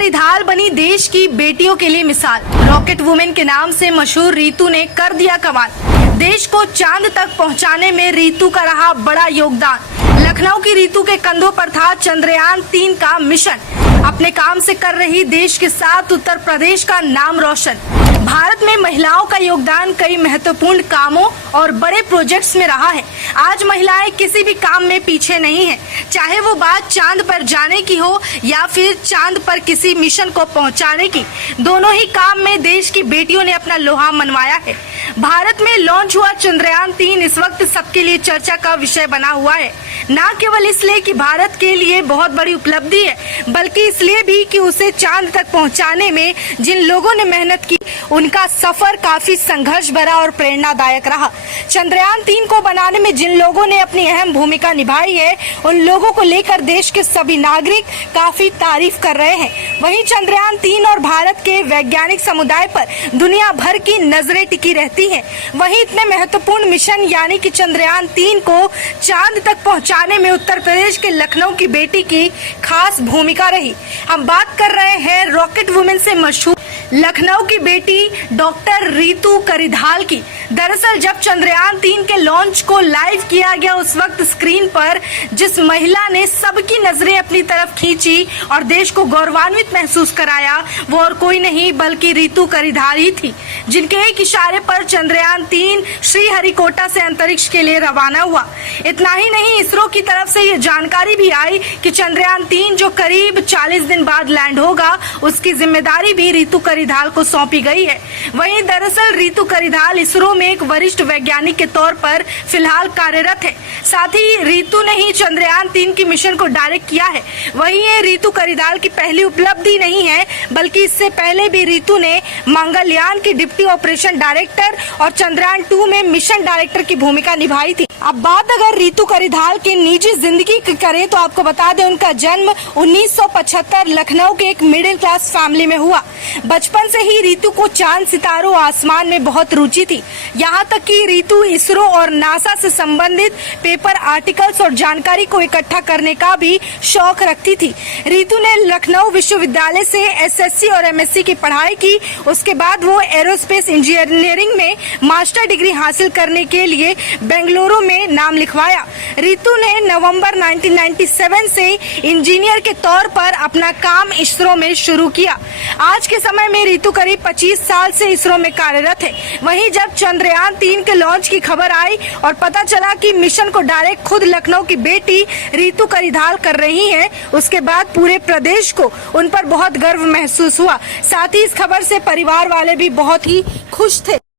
करिधाल बनी देश की बेटियों के लिए मिसाल। रॉकेट वुमेन के नाम से मशहूर रितु ने कर दिया कमाल। देश को चांद तक पहुंचाने में रितु का रहा बड़ा योगदान। लखनऊ की रितु के कंधों पर था चंद्रयान 3 का मिशन। अपने काम से कर रही देश के साथ उत्तर प्रदेश का नाम रोशन। भारत में महिलाओं का योगदान कई महत्वपूर्ण कामों और बड़े प्रोजेक्ट्स में रहा है। आज महिलाएं किसी भी काम में पीछे नहीं हैं, चाहे वो बात चांद पर जाने की हो या फिर चांद पर किसी मिशन को पहुंचाने की। दोनों ही काम में देश की बेटियों ने अपना लोहा मनवाया है। भारत में लॉन्च हुआ चंद्रयान 3 इस वक्त सबके लिए चर्चा का विषय बना हुआ है। न केवल इसलिए कि भारत के लिए बहुत बड़ी उपलब्धि है, बल्कि इसलिए भी कि उसे चांद तक पहुंचाने में जिन लोगों ने मेहनत की, उनका सफर काफी संघर्ष भरा और प्रेरणादायक रहा। चंद्रयान 3 को बनाने में जिन लोगों ने अपनी अहम भूमिका निभाई है, उन लोगों को लेकर देश के सभी नागरिक काफी तारीफ कर रहे हैं। वहीं चंद्रयान 3 और भारत के वैज्ञानिक समुदाय पर दुनिया भर की नजरें टिकी रहती हैं। वहीं इतने महत्वपूर्ण मिशन यानी कि चंद्रयान 3 को चांद तक पहुंचाने में उत्तर प्रदेश के लखनऊ की बेटी की खास भूमिका रही। हम बात कर रहे हैं रॉकेट वुमेन से मशहूर लखनऊ की बेटी डॉक्टर रितु करिधाल की। दरअसल जब चंद्रयान 3 के लॉन्च को लाइव किया गया, उस वक्त स्क्रीन पर जिस महिला ने सबकी नजरें अपनी तरफ खींची और देश को गौरवान्वित महसूस कराया, वो और कोई नहीं बल्कि रितु करिधाल ही थी, जिनके एक इशारे पर चंद्रयान 3 श्रीहरिकोटा से अंतरिक्ष के लिए रवाना हुआ। इतना ही नहीं, इसरो की तरफ से ये जानकारी भी आई कि चंद्रयान 3 जो करीब 40 दिन बाद लैंड होगा, उसकी जिम्मेदारी भी रितु करिधाल को सौंपी गई है। वहीं दरअसल रितु करिधाल इसरो में एक वरिष्ठ वैज्ञानिक के तौर पर फिलहाल कार्यरत है। साथ ही रितु ने ही चंद्रयान 3 की मिशन को डायरेक्ट किया है। वहीं ये रितु करिधाल की पहली उपलब्धि नहीं है, बल्कि इससे पहले भी रितु ने मंगलयान की डिप्टी ऑपरेशन डायरेक्टर और चंद्रयान 2 में मिशन डायरेक्टर की भूमिका निभाई थी। अब बात अगर रितु करिधाल की निजी जिंदगी की करें तो आपको बता दें, उनका जन्म 1975 लखनऊ के एक मिडिल क्लास फैमिली में हुआ। बचपन से ही रितु को चांद, सितारों, आसमान में बहुत रुचि थी। यहाँ तक कि रितु इसरो और नासा से संबंधित पेपर, आर्टिकल्स और जानकारी को इकट्ठा करने का भी शौक रखती थी। रितु ने लखनऊ विश्वविद्यालय से एसएससी और एमएससी की पढ़ाई की। उसके बाद वो एरोस्पेस इंजीनियरिंग में मास्टर डिग्री हासिल करने के लिए बेंगलुरु में नाम लिखवाया। रितु ने नवंबर 1997 से इंजीनियर के तौर पर अपना काम इसरो में शुरू किया। आज के समय में रितु करीब 25 साल से इसरो में कार्यरत है। वहीं जब चंद्रयान 3 के लॉन्च की खबर आई और पता चला कि मिशन को डायरेक्ट खुद लखनऊ की बेटी रितु करिधाल कर रही हैं, उसके बाद पूरे प्रदेश को उन पर बहुत गर्व महसूस हुआ। साथ ही इस खबर से परिवार वाले भी बहुत ही खुश थे।